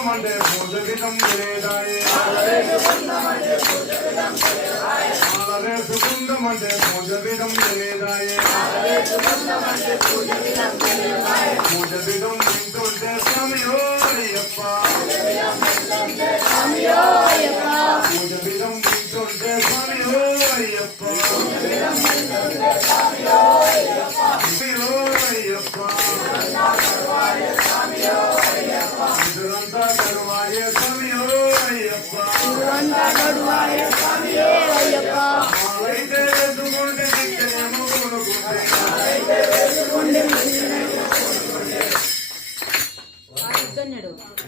వేసుకుందామంటే పూజ విధం లేదాయే మాల వేసుకుందామంటే పూజ విధం లేదాయే పూజ విధం వింటుంటే స్వామియో అయ్యప్ప పూజ విధం వింటుంటే స్వామియో అయ్యప్ప ఇదురంతా కరువాయే స్వామియో అయ్యప్ప మాలైతే వేసుకుంటే నిత్యము కొనుక్కుంటే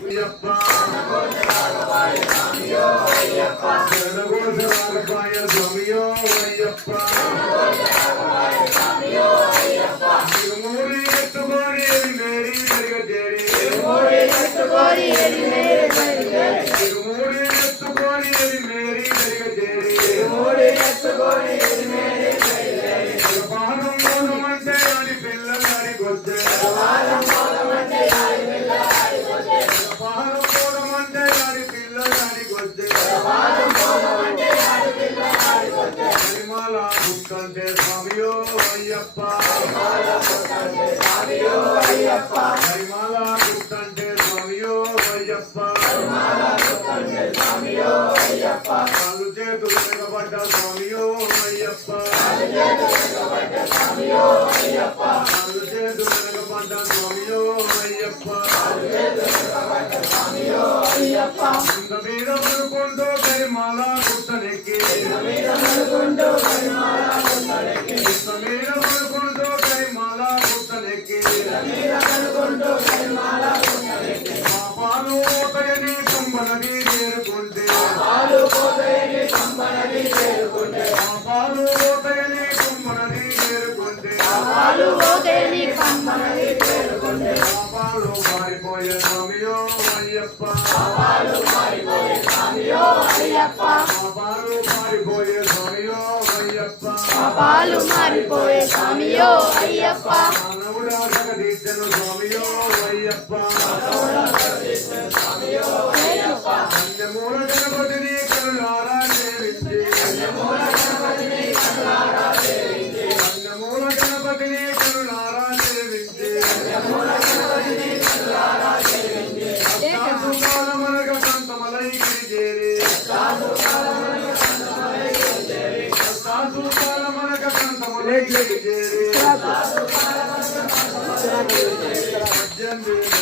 అయ్యప్ప జనగోసరాలపాయ స్వామియో అయ్యప్ప తిరుమూరి ఎత్తుకొని మేరీ తిరగజేరి తిరుమూరి ఎత్తుకొని మేరీ తిరగజేరి పాదం పోదమంటే అని పిల్లలాడి గొద్దే పాదం పోదమంటే అని పిల్లలాడి గొద్దే పరిమాల గుట్టంటే స్వామియో అయ్యప్ప పరిమాల గుట్టంటే స్వామియో అయ్యప్ప కాళ్ళు చేతులు వెనకబడ్డ స్వామియో అయ్యప్ప కాళ్ళు చేతులు వెనకబడ్డ స్వామియో అయ్యప్ప ఇంత మీద పడుకుంటూ పరిమాల గుట్టనెక్కి ఇంత మీద పడుకుంటూ పరిమాల గుట్టనెక్కి పాపాలు పోతాయని కంబనది చేరుకుంటే పాపాలు పోతాయని కంబనది చేరుకుంటే పాపాలు మారిపోయే స్వామియో అయ్యప్ప పాపాలు మారిపోయే స్వామియో అయ్యప్ప మానవుడా జగదీశను స్వామియో అయ్యప్ప అన్యమూల గణపతిని కరుణారా సేవించి అన్యమూల గణపతిని కరుణారా సేవించి అష్టాసుకాలమనగ సంతమలై గిరిజేరి అష్టాసుకాలమనగ సంతమలై గిరిజేరి